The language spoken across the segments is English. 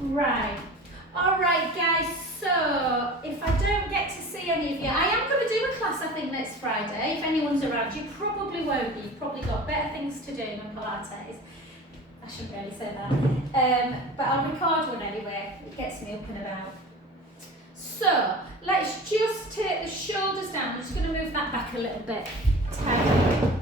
Right. All right, guys. So if I don't get to see any of you, I am going to do a class, I think, next Friday. If anyone's around, you probably won't be. You've probably got better things to do than Pilates. I shouldn't really say that. But I'll record one anyway. It gets me up and about. So let's just take the shoulders down. I'm just going to move that back a little bit. Tight.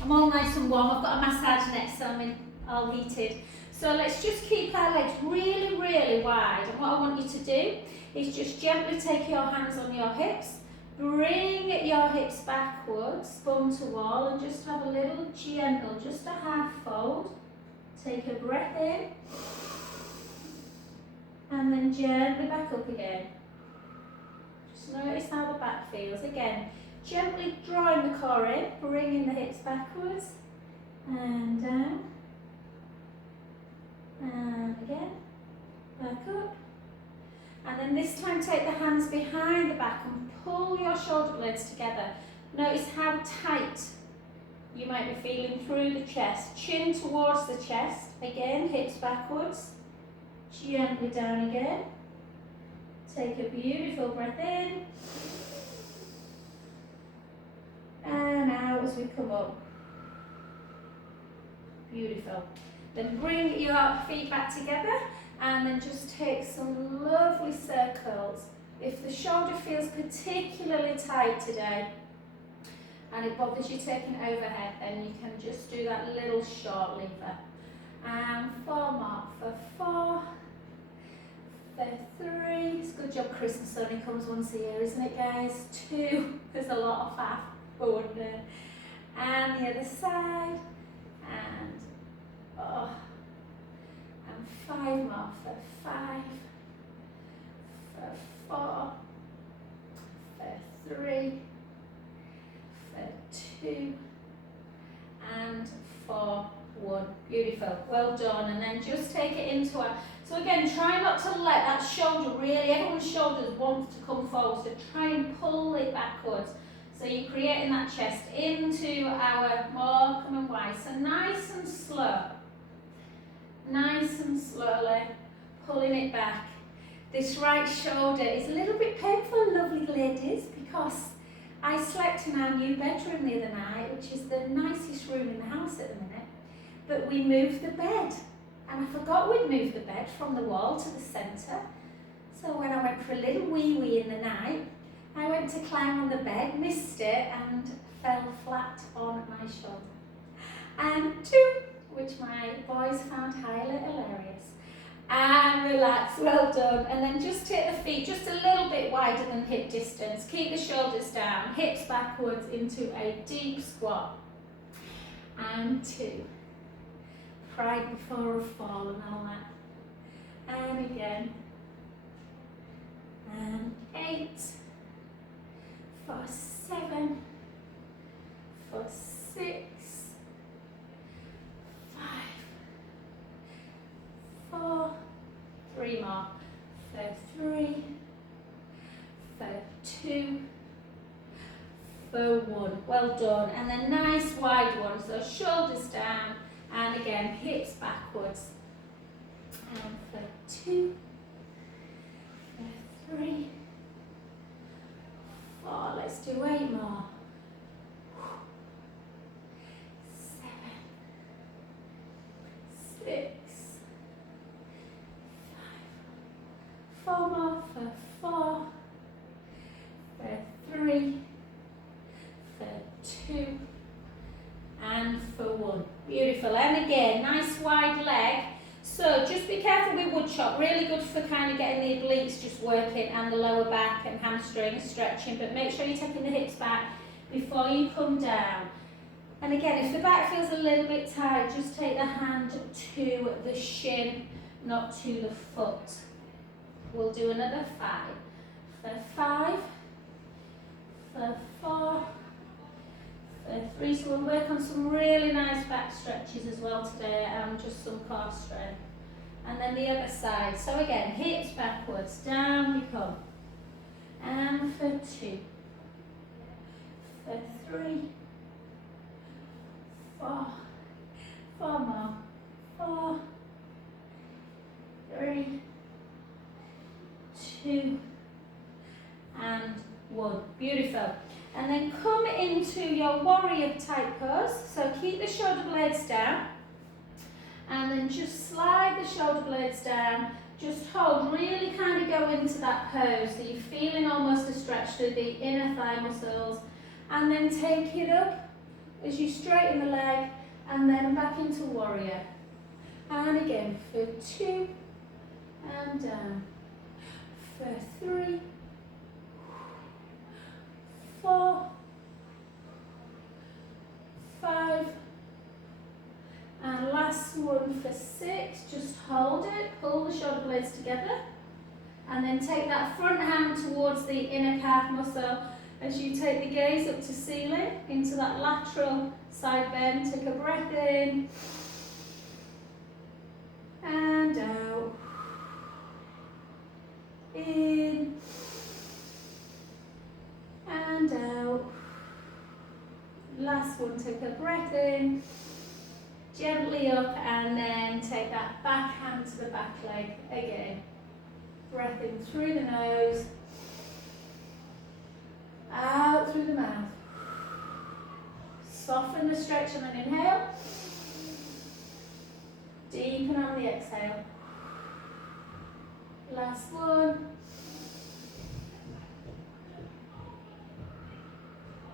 I'm all nice and warm. I've got a massage next, so I'm all heated. So let's just keep our legs really, really wide. And what I want you to do is just gently take your hands on your hips, bring your hips backwards, bum to wall, and just have a little gentle, just a half fold. Take a breath in, and then gently back up again. Just notice how the back feels. Again, gently drawing the core in, bringing the hips backwards, and down. And again, back up. And then this time take the hands behind the back and pull your shoulder blades together. Notice how tight you might be feeling through the chest. Chin towards the chest. Again, hips backwards. Gently down again. Take a beautiful breath in. And out as we come up. Beautiful. Then bring your feet back together and then just take some lovely circles. If the shoulder feels particularly tight today and it bothers you taking overhead, then you can just do that little short lever. And 4 more for 4, for 3. It's a good job Christmas only comes once a year, isn't it, guys? 2, there's a lot of fat going there. And the other side. And and 5 more for 5, for 4, for 3, for 2, and for 1. Beautiful, well done. And then just take it into a, so again, try not to let that shoulder really, everyone's shoulders want to come forward, so try and pull it backwards. So you're creating that chest into our more come and wide. So nice and slow. Nice and slowly pulling it back. This right shoulder is a little bit painful, lovely ladies, because I slept in our new bedroom the other night, which is the nicest room in the house at the minute, but we moved the bed and I forgot we'd moved the bed from the wall to the centre. So when I went for a little wee in the night, I went to climb on the bed, missed it and fell flat on my shoulder. And 2, which my boys found highly hilarious. And relax, well done. And then just take the feet just a little bit wider than hip distance. Keep the shoulders down, hips backwards into a deep squat. And 2. Pride before a fall and all that. And again. And 8. For 7. For 6. 4, 3 more, for 3, for 2, for 1. Well done. And then nice wide ones, so shoulders down, and again hips backwards. And for 2, for 3, 4. Let's do 8 more. 7, 6. 4 more for 4, for 3, for 2, and for 1. Beautiful. And again, nice wide leg. So just be careful with wood chop. Really good for kind of getting the obliques just working and the lower back and hamstrings stretching. But make sure you're taking the hips back before you come down. And again, if the back feels a little bit tight, just take the hand to the shin, not to the foot. We'll do another 5. For 5, for 4, for 3. So we'll work on some really nice back stretches as well today and just some core strength. And then the other side. So again, hips backwards, down we come. And for 2, for 3, 4, 4 more, 4, 3, 2, and 1. Beautiful. And then come into your warrior type pose. So keep the shoulder blades down. And then just slide the shoulder blades down. Just hold, really kind of go into that pose. So you're feeling almost a stretch through the inner thigh muscles. And then take it up as you straighten the leg. And then back into warrior. And again for 2. And down. For 3. 4, 5, and last one for 6. Just hold it, pull the shoulder blades together, and then take that front hand towards the inner calf muscle as you take the gaze up to ceiling into that lateral side bend. Take a breath in and out. In and out. Last one, take a breath in, gently up, and then take that back hand to the back leg again. Breath in through the nose, out through the mouth. Soften the stretch on an inhale, deepen on the exhale. Last one.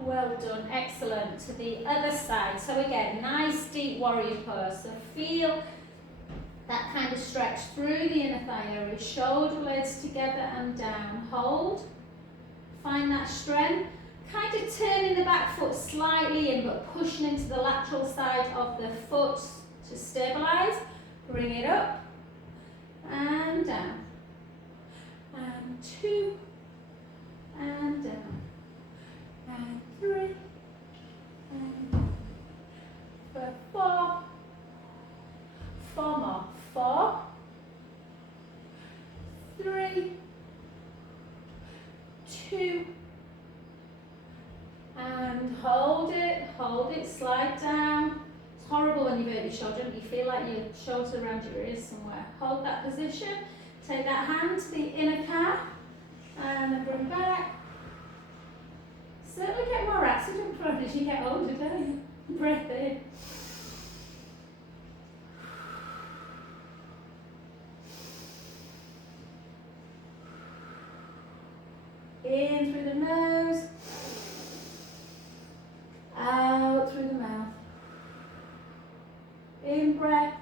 Well done, excellent. To the other side. So again, nice deep warrior pose. So feel that kind of stretch through the inner thigh area. Shoulder blades together and down. Hold. Find that strength. Kind of turning the back foot slightly in, but pushing into the lateral side of the foot to stabilize. Bring it up and down. And 2 and down. And 3, and for 4, 4 more, 4, 3, 2, and hold it, slide down. It's horrible when you hurt your shoulder, you feel like your shoulder's around your ears somewhere. Hold that position, take that hand to the inner calf, and then bring back. Certainly get more accident prone as you get older, don't you? Breath in. In through the nose. Out through the mouth. In breath.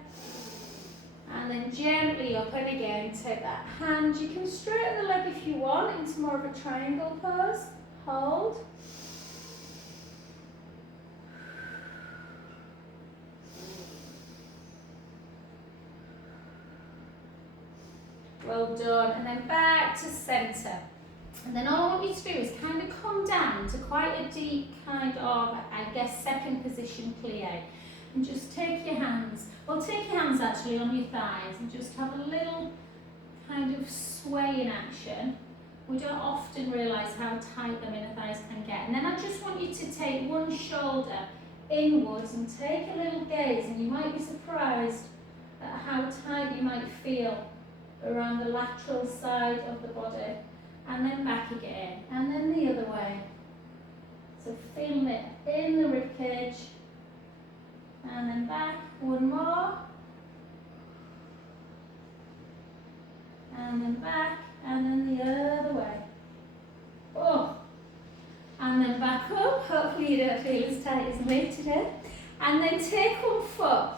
And then gently up, and again take that hand. You can straighten the leg if you want into more of a triangle pose. Hold. Well done. And then back to centre. And then all I want you to do is kind of come down to quite a deep kind of, I guess, second position plie. And just take your hands, well, take your hands actually on your thighs and just have a little kind of swaying action. We don't often realise how tight the inner thighs can get. And then I just want you to take one shoulder inwards and take a little gaze, and you might be surprised at how tight you might feel around the lateral side of the body. And then back again, and then the other way. So feel it in the rib cage, and then back, one more, and then back, and then the other way. Oh, and then back up. Hopefully you don't feel as tight as me today. And then take one foot.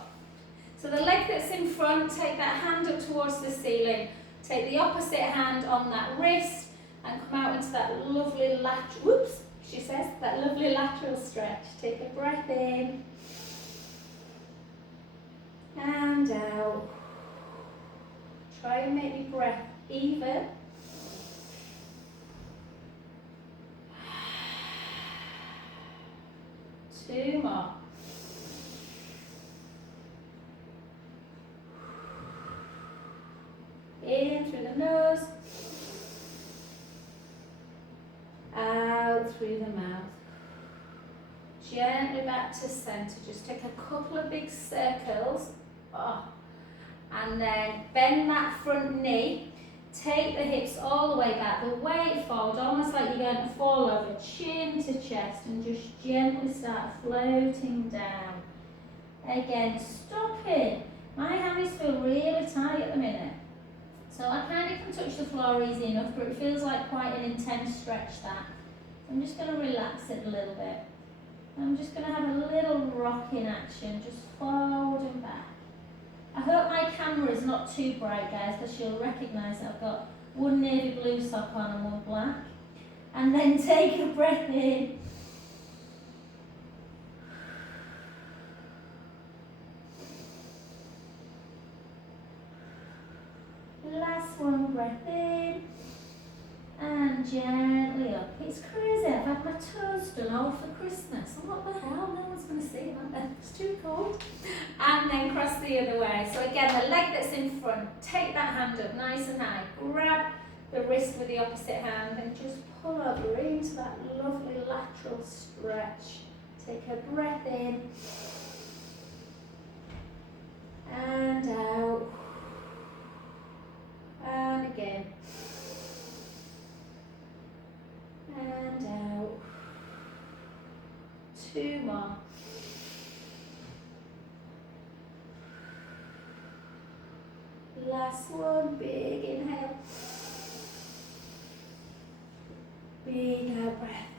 So the leg that's in front, take that hand up towards the ceiling. Take the opposite hand on that wrist and come out into that lovely lateral, whoops, she says, that lovely lateral stretch. Take a breath in and out. Try and make your breath even. Two more. In through the nose, out through the mouth. Gently back to centre. Just take a couple of big circles. Oh. And then bend that front knee, take the hips all the way back, the weight forward, almost like you're going to fall over, chin to chest, and just gently start floating down. Again, stopping. My hands feel really tight at the minute. So I kind of can touch the floor easy enough, but it feels like quite an intense stretch that. So I'm just going to relax it a little bit. I'm just going to have a little rocking action, just forward and back. I hope my camera is not too bright, guys, because you'll recognise that I've got one navy blue sock on and one black. And then take a breath in. Last one, breath in. And gently up. It's crazy, I've had my toes done all for Christmas. What the hell, no one's going to see it, it's too cold. And then cross the other way. So again, the leg that's in front, take that hand up nice and high. Grab the wrist with the opposite hand and just pull over into that lovely lateral stretch. Take a breath in. And out. And again. And out. 2 more. Last one, big inhale. Big out breath.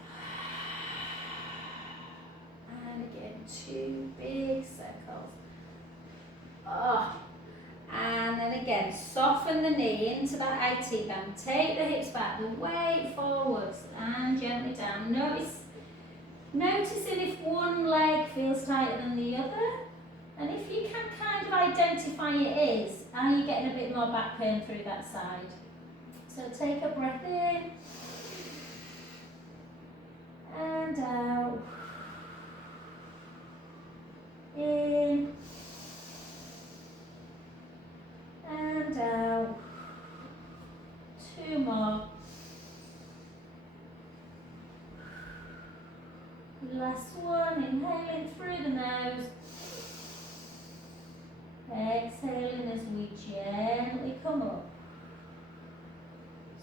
And again, 2 big circles. Oh. And then again, soften the knee into that IT band. Take the hips back, the weight forwards and gently down. Noticing if one leg feels tighter than the other. And if you can kind of identify it is, are you getting a bit more back pain through that side? So take a breath in. And out. In. And out. 2 more. Last one, inhaling through the nose. Exhaling as we gently come up.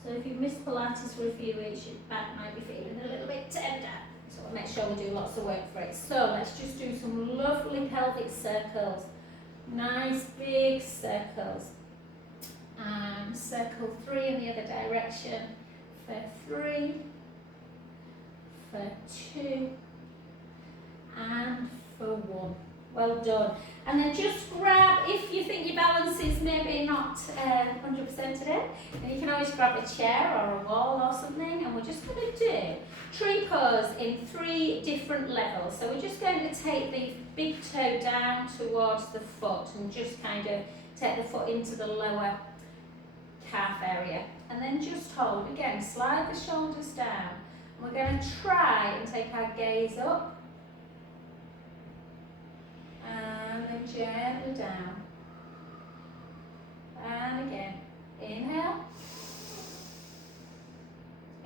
So if you've missed Pilates for a few weeks, your back might be feeling a little bit tender. So we'll make sure we do lots of work for it. So let's just do some lovely pelvic circles. Nice big circles. And circle 3 in the other direction for 3, for 2, and for 1. Well done. And then just grab, if you think your balance is maybe not 100% today, then you can always grab a chair or a wall or something, and we're just going to do tree pose in 3 different levels. So we're just going to take the big toe down towards the foot and just kind of take the foot into the lower calf area, and then just hold. Again, slide the shoulders down. We're going to try and take our gaze up and then gently down. And again, inhale,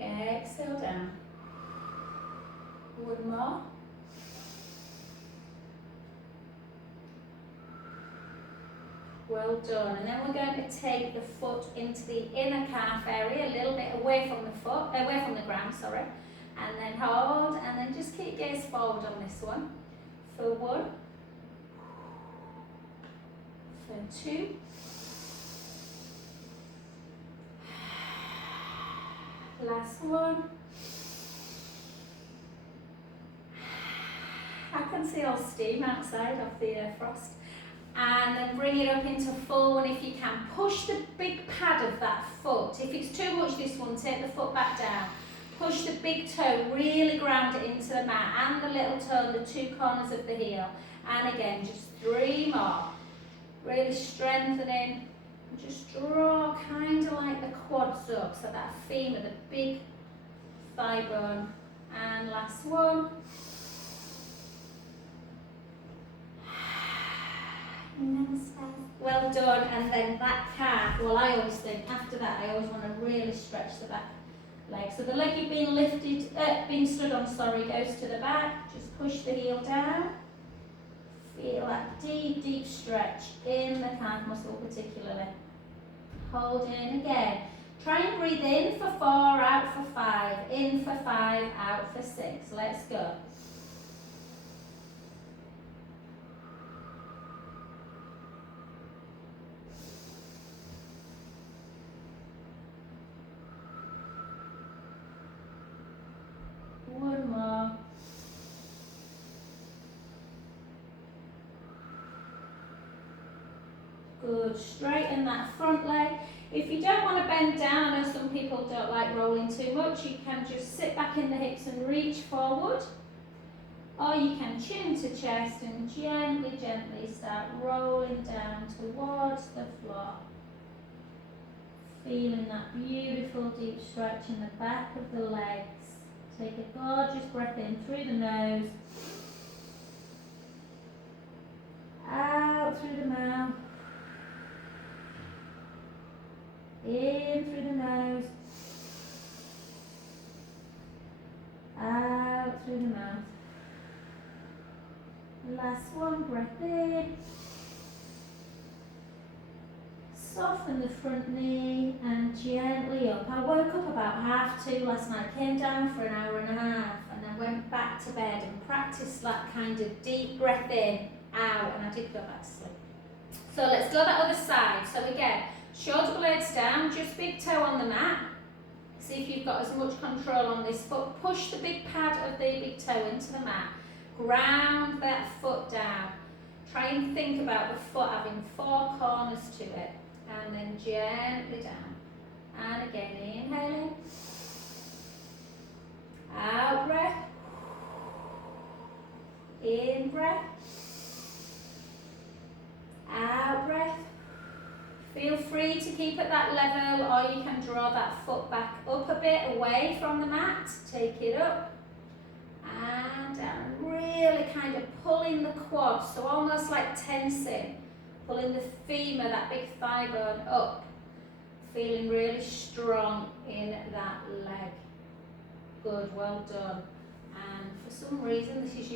exhale down. 1 more. Well done. And then we're going to take the foot into the inner calf area, a little bit away from the foot, away from the ground, sorry. And then hold, and then just keep gaze forward on this one. For 1, for 2, last one. I can see all steam outside of the frost. And then bring it up into full one if you can. Push the big pad of that foot. If it's too much this one, take the foot back down. Push the big toe, really ground it into the mat, and the little toe on the 2 corners of the heel. And again, just 3 more. Really strengthening. Just draw kind of like the quads up, so that femur, the big thigh bone. And last one. Well done. And then that calf, well, I always think after that I always want to really stretch the back leg. So the leg you've been been stood on, sorry, goes to the back. Just push the heel down. Feel that deep, deep stretch in the calf muscle particularly. Hold in again. Try and breathe in for 4, out for 5. In for 5, out for 6. Let's go. One more. Good. Straighten that front leg. If you don't want to bend down, I know some people don't like rolling too much, you can just sit back in the hips and reach forward. Or you can chin to chest and gently, gently start rolling down towards the floor. Feeling that beautiful deep stretch in the back of the legs. Take a gorgeous breath in through the nose. Out through the mouth. In through the nose. Out through the mouth. Last one, breath in. Soften the front knee and gently up. I woke up about 1:30 last night, came down for an hour and a half, and I went back to bed and practiced that kind of deep breath in, out, and I did go back to sleep. So let's go that other side. So again, shoulder blades down, just big toe on the mat. See if you've got as much control on this foot. Push the big pad of the big toe into the mat. Ground that foot down. Try and think about the foot having 4 corners to it. And then gently down. And again, inhaling. Out breath. In breath. Out breath. Feel free to keep at that level, or you can draw that foot back up a bit away from the mat. Take it up and down. Really kind of pulling the quads, so almost like tensing. Pulling the femur, that big thigh bone up. Feeling really strong in that leg. Good, well done. And for some reason, this is